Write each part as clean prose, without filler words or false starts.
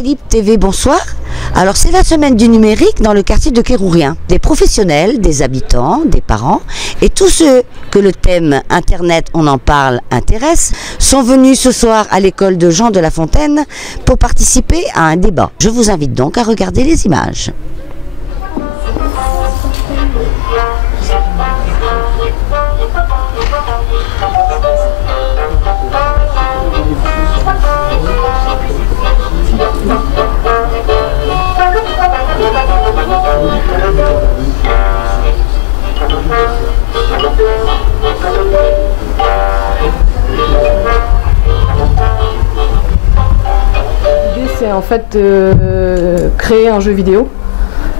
Célib TV, bonsoir. Alors c'est la semaine du numérique dans le quartier de Kérourien. Des professionnels, des habitants, des parents et tous ceux que le thème Internet, on en parle, intéresse, sont venus ce soir à l'école de Jean de La Fontaine pour participer à un débat. Je vous invite donc à regarder les images. L'idée, c'est en fait de créer un jeu vidéo.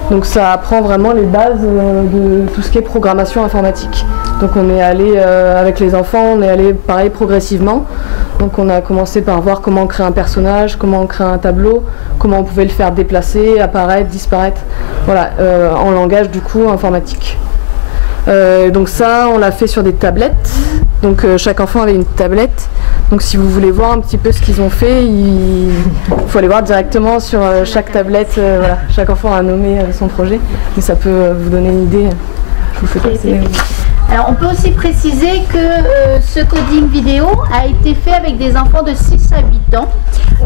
Donc ça apprend vraiment les bases de tout ce qui est programmation informatique. Donc on est allé avec les enfants, on est allé pareil progressivement. Donc on a commencé par voir comment on crée un personnage, comment on crée un tableau, comment on pouvait le faire déplacer, apparaître, disparaître, voilà, en langage du coup informatique. Donc ça, on l'a fait sur des tablettes. Donc chaque enfant avait une tablette. Donc si vous voulez voir un petit peu ce qu'ils ont fait, il faut aller voir directement sur chaque tablette. Voilà. Chaque enfant a nommé son projet, mais ça peut vous donner une idée. Je vous fais passer. Alors on peut aussi préciser que ce coding vidéo a été fait avec des enfants de 6 à 8 ans.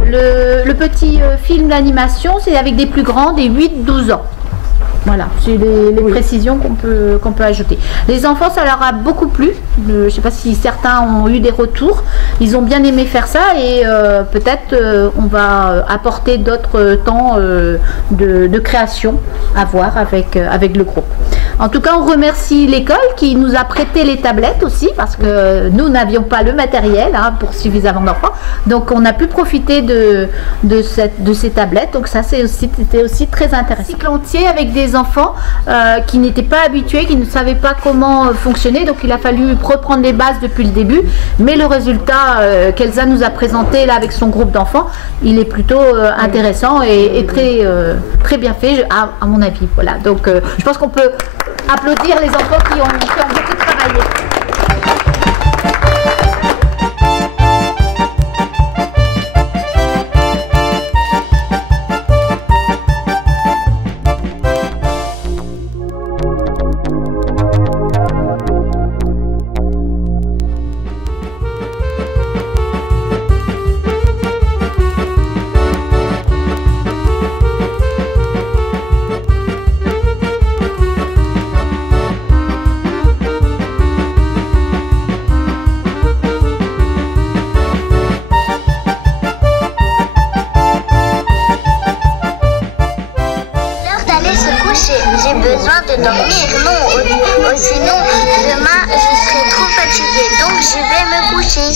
Le petit film d'animation, c'est avec des plus grands, des 8-12 ans. Voilà, c'est les précisions qu'on peut ajouter. Les enfants, ça leur a beaucoup plu. Je ne sais pas si certains ont eu des retours. Ils ont bien aimé faire ça et peut-être on va apporter d'autres temps de création à voir avec le groupe. En tout cas, on remercie l'école qui nous a prêté les tablettes aussi parce que nous n'avions pas le matériel pour suffisamment d'enfants. Donc, on a pu profiter de ces tablettes. Donc, ça, c'était aussi très intéressant. Cycle entier avec des enfants qui n'étaient pas habitués, qui ne savaient pas comment fonctionner. Donc, il a fallu reprendre les bases depuis le début. Mais le résultat qu'Elsa nous a présenté là avec son groupe d'enfants, il est plutôt intéressant et très bien fait, à mon avis. Voilà. Donc, je pense qu'on peut applaudir les enfants qui ont beaucoup travaillé. J'ai besoin de dormir, non, sinon demain je serai trop fatiguée, donc je vais me coucher.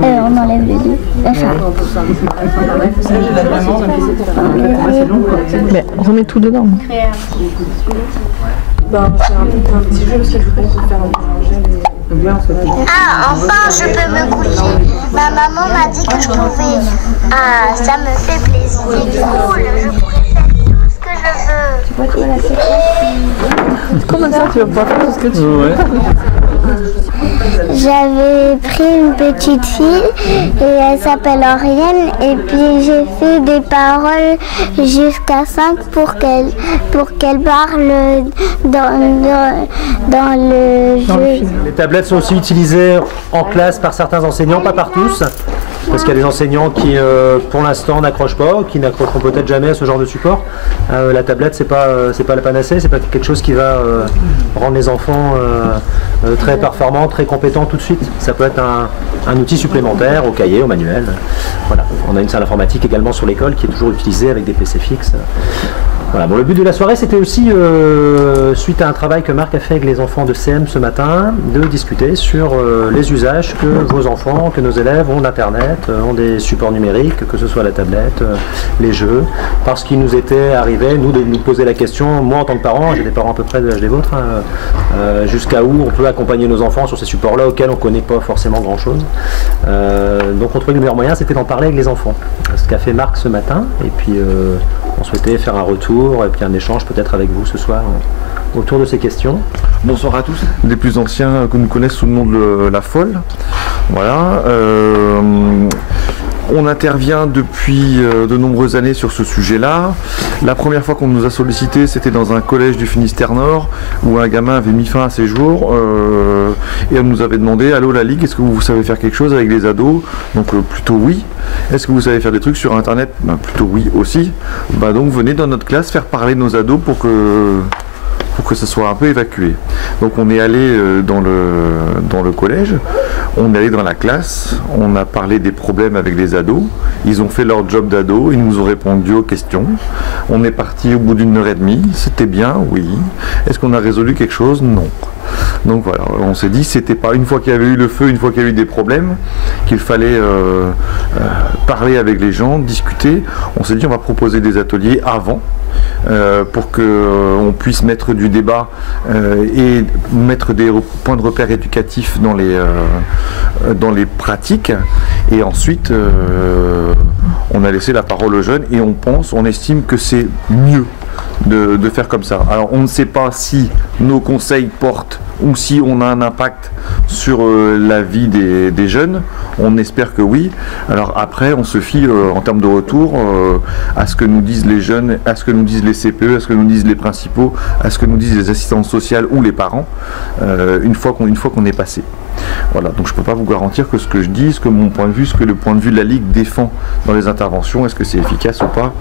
On enlève les deux. Mais on remet tout dedans. C'est un petit jeu parce que je pense faire un Ah, enfin je peux me coucher. Ma maman m'a dit que je pouvais. Ah, ça me fait plaisir. C'est cool, je pourrais faire tout ce que je veux. Tu vois, tu vas la séquence. Comment ça, tu vas pouvoir faire tout ce que tu veux? J'avais pris une petite fille et elle s'appelle Oriane et puis j'ai fait des paroles jusqu'à 5 pour qu'elle parle dans le jeu. Les tablettes sont aussi utilisées en classe par certains enseignants, pas par tous, parce qu'il y a des enseignants qui pour l'instant n'accrochent pas, qui n'accrocheront peut-être jamais à ce genre de support. La tablette c'est pas la panacée, c'est pas quelque chose qui va rendre les enfants très performants, très compétents tout de suite. Ça peut être un outil supplémentaire au cahier, au manuel. Voilà. On a une salle informatique également sur l'école qui est toujours utilisée avec des PC fixes. Voilà. Bon, le but de la soirée, c'était aussi, suite à un travail que Marc a fait avec les enfants de CM ce matin, de discuter sur les usages que vos enfants, que nos élèves ont d'Internet, ont des supports numériques, que ce soit la tablette, les jeux, parce qu'il nous était arrivé, nous, de nous poser la question, moi en tant que parent, j'ai des parents à peu près de l'âge des vôtres, jusqu'à où on peut accompagner nos enfants sur ces supports-là auxquels on ne connaît pas forcément grand-chose. Donc on trouvait que le meilleur moyen, c'était d'en parler avec les enfants. Ce qu'a fait Marc ce matin, et puis on souhaitait faire un retour et puis un échange peut-être avec vous ce soir autour de ces questions. Bonsoir à tous, les plus anciens que nous connaissent sous le nom de La Folle. Voilà. On intervient depuis de nombreuses années sur ce sujet-là. La première fois qu'on nous a sollicité, c'était dans un collège du Finistère Nord où un gamin avait mis fin à ses jours et on nous avait demandé: allô la Ligue, est-ce que vous savez faire quelque chose avec les ados? Donc plutôt oui. Est-ce que vous savez faire des trucs sur Internet? Plutôt oui aussi. Donc venez dans notre classe faire parler nos ados pour que ça soit un peu évacué. Donc on est allé dans le collège, on est allé dans la classe, on a parlé des problèmes avec les ados, ils ont fait leur job d'ado, ils nous ont répondu aux questions, on est parti au bout d'une heure et demie, c'était bien, oui. Est-ce qu'on a résolu quelque chose? Non. Donc voilà, on s'est dit, c'était pas une fois qu'il y avait eu le feu, une fois qu'il y a eu des problèmes, qu'il fallait parler avec les gens, discuter. On s'est dit, on va proposer des ateliers avant, pour qu'on puisse mettre du débat et mettre des points de repère éducatifs dans les pratiques. Et ensuite, on a laissé la parole aux jeunes et on estime que c'est mieux de faire comme ça. Alors on ne sait pas si nos conseils portent ou si on a un impact sur la vie des jeunes. On espère que oui. Alors après, on se fie en termes de retour à ce que nous disent les jeunes, à ce que nous disent les CPE, à ce que nous disent les principaux, à ce que nous disent les assistantes sociales ou les parents, une fois qu'on est passé. Voilà, donc je ne peux pas vous garantir que ce que je dis, ce que mon point de vue, ce que le point de vue de la Ligue défend dans les interventions, est-ce que c'est efficace ou pas,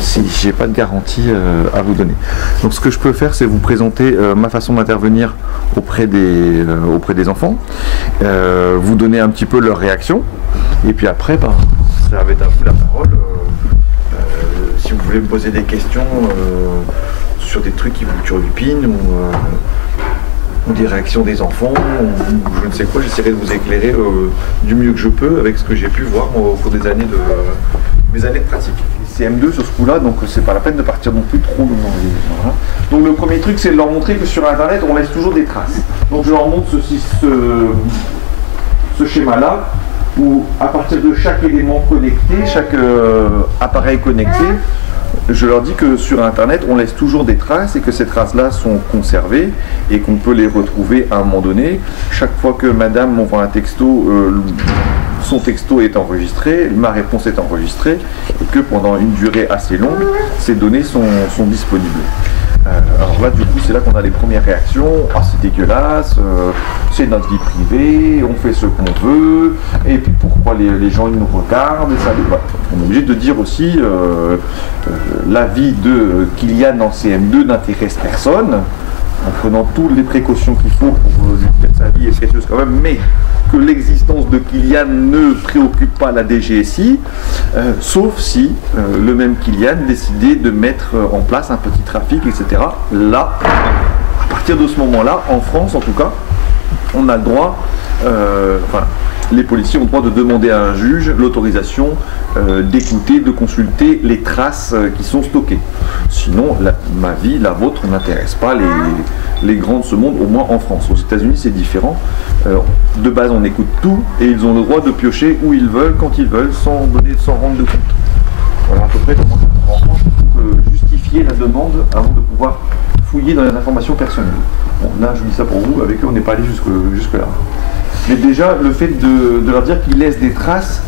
si j'ai pas de garantie à vous donner. Donc ce que je peux faire, c'est vous présenter ma façon d'intervenir auprès des enfants, vous donner un petit peu leur réaction, et puis après, ça va être à vous la parole. Si vous voulez me poser des questions sur des trucs qui vous turlupinent ou des réactions des enfants, ou je ne sais quoi, j'essaierai de vous éclairer du mieux que je peux avec ce que j'ai pu voir au cours des années mes années de pratique. C'est M2 sur ce coup-là, donc c'est pas la peine de partir non plus trop loin. Voilà. Donc le premier truc, c'est de leur montrer que sur Internet, on laisse toujours des traces. Donc je leur montre ce schéma-là, où à partir de chaque élément connecté, chaque appareil connecté, je leur dis que sur Internet, on laisse toujours des traces et que ces traces-là sont conservées et qu'on peut les retrouver à un moment donné. Chaque fois que madame m'envoie un texto, son texto est enregistré, ma réponse est enregistrée et que pendant une durée assez longue, ces données sont disponibles. Alors là, du coup, c'est là qu'on a les premières réactions. Ah, c'est dégueulasse, c'est notre vie privée, on fait ce qu'on veut, et puis pourquoi les gens ils nous regardent et ça, bah, on est obligé de dire aussi l'avis de Kylian en CM2 n'intéresse personne, en prenant toutes les précautions qu'il faut pour lui dire sa vie est précieuse quand même, mais que l'existence de Kylian ne préoccupe pas la DGSI, sauf si le même Kylian décidait de mettre en place un petit trafic, etc. Là, à partir de ce moment-là, en France en tout cas, on a le droit, les policiers ont le droit de demander à un juge l'autorisation d'écouter, de consulter les traces qui sont stockées. Sinon, ma vie, la vôtre, n'intéresse pas les grands de ce monde, au moins en France. Aux États-Unis, c'est différent. De base, on écoute tout et ils ont le droit de piocher où ils veulent, quand ils veulent, sans rendre de compte. Voilà à peu près comment ça. En France, il faut justifier la demande avant de pouvoir fouiller dans les informations personnelles. Bon, là, je dis ça pour vous, avec eux, on n'est pas allé jusque-là. Mais déjà, le fait de leur dire qu'ils laissent des traces,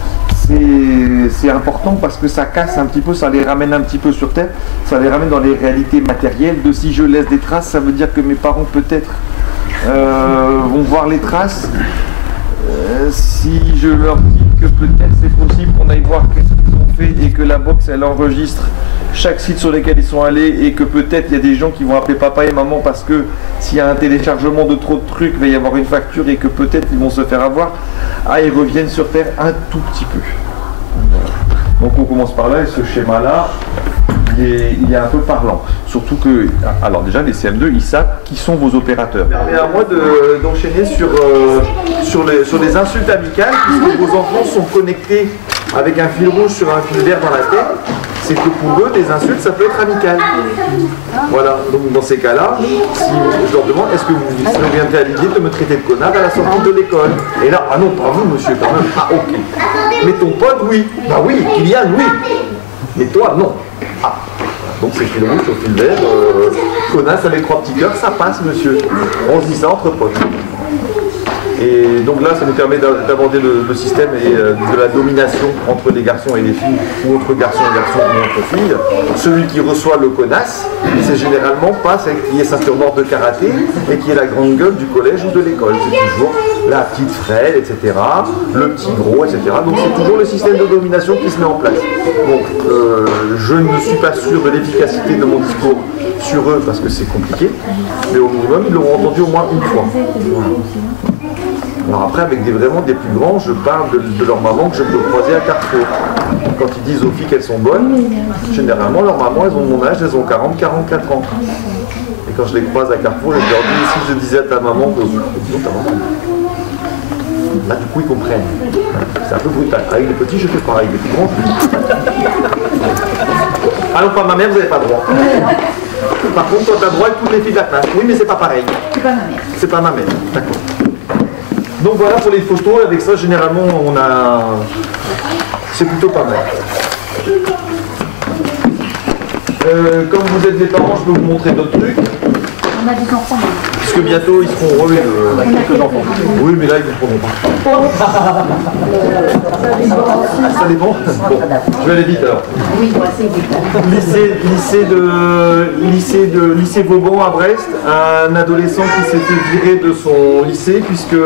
c'est important parce que ça casse un petit peu, ça les ramène un petit peu sur terre, ça les ramène dans les réalités matérielles de si je laisse des traces, ça veut dire que mes parents peut-être vont voir les traces. Si je leur dis que peut-être c'est possible qu'on aille voir qu'est-ce qu'ils ont fait et que la box elle enregistre chaque site sur lequel ils sont allés et que peut-être il y a des gens qui vont appeler papa et maman parce que s'il y a un téléchargement de trop de trucs, il va y avoir une facture et que peut-être ils vont se faire avoir, ils reviennent sur terre un tout petit peu. Voilà. Donc on commence par là et ce schéma-là, il est un peu parlant. Surtout que, alors déjà les CM2, ils savent qui sont vos opérateurs. Permet à moi d'enchaîner sur les insultes amicales, puisque vos enfants sont connectés avec un fil rouge sur un fil vert dans la tête. C'est que pour eux, des insultes, ça peut être amical. Voilà, donc dans ces cas-là, si je leur demande, est-ce que vous reviendrez à l'idée de me traiter de connard à la sortie de l'école? Et là, ah non, pas vous, monsieur, quand même. Ah, ok. Mais ton pote, oui. Bah oui, Kylian, oui. Mais toi, non. Ah. Donc c'est fil rouge sur fil vert, connasse avec 3 petits cœurs, ça passe monsieur. On se dit ça entre potes. Et donc là, ça nous permet d'aborder le système de la domination entre les garçons et les filles, ou entre garçons et garçons ou entre filles. Celui qui reçoit le connasse, c'est généralement pas celle qui est ceinture noire de karaté et qui est la grande gueule du collège ou de l'école. C'est toujours la petite frêle, etc., le petit gros, etc. Donc c'est toujours le système de domination qui se met en place. Donc je ne suis pas sûr de l'efficacité de mon discours sur eux parce que c'est compliqué, mais au minimum, ils l'auront entendu au moins une fois. Voilà. Alors après, avec vraiment des plus grands, je parle de leur maman que je peux croiser à Carrefour. Quand ils disent aux filles qu'elles sont bonnes, généralement, leurs mamans, elles ont mon âge, elles ont 40-44 ans. Et quand je les croise à Carrefour, je leur dis, si je disais à ta maman que... Non, ta maman. Là, du coup, ils comprennent. C'est un peu brutal. Avec les petits, je fais pareil. Les plus grands, je ah non, pas ma mère, vous n'avez pas droit. Par contre, toi, tu as droit avec toutes les filles de la classe. Oui, mais c'est pas pareil. C'est pas ma mère. C'est pas ma mère, d'accord. Donc voilà pour les photos, avec ça généralement on a... c'est plutôt pas mal. Comme vous êtes des parents, je peux vous montrer d'autres trucs. On a des enfants. Parce que bientôt ils seront relevés quelques enfants. Oui mais là ils ne pourront pas. Ça dépend. Bon, je vais aller vite alors. Oui, moi c'est vite. Lycée Vauban à Brest, un adolescent qui s'est fait virer de son lycée puisque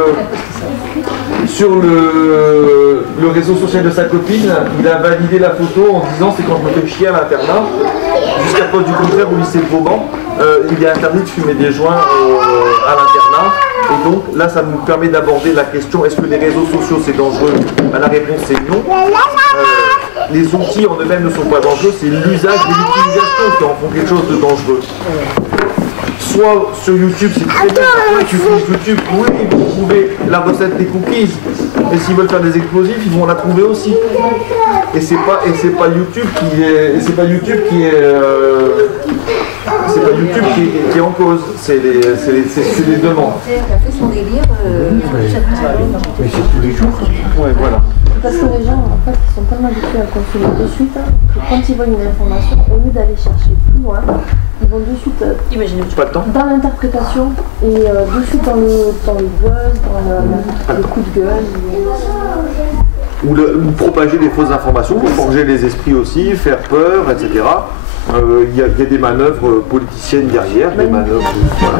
sur le réseau social de sa copine, il a validé la photo en disant c'est quand je me fais chier à l'internat. Jusqu'à preuve du contraire au lycée de Vauban, il est interdit de fumer des joints à l'internat. Et donc là ça nous permet d'aborder la question est-ce que les réseaux sociaux c'est dangereux? La réponse c'est non. Les outils en eux-mêmes ne sont pas dangereux, c'est l'usage et l'utilisation qui en font quelque chose de dangereux. Soit sur YouTube, c'est très bien, tu fouilles YouTube, oui, ils vont trouver la recette des cookies. Et s'ils veulent faire des explosifs, ils vont la trouver aussi. Et c'est pas YouTube qui est en cause, c'est les demandes. Elle a fait son délire. Mais c'est tous les jours. Ouais, voilà. Parce que les gens, en fait, ils sont tellement habitués à consommer de suite que quand ils voient une information, au lieu d'aller chercher plus loin, ils vont de suite Pas de temps. dans l'interprétation et de suite dans le buzz, dans le coup de gueule. Ou propager des fausses informations pour forger les esprits aussi, faire peur, etc. Il y a des manœuvres politiciennes derrière, des manœuvres... Voilà,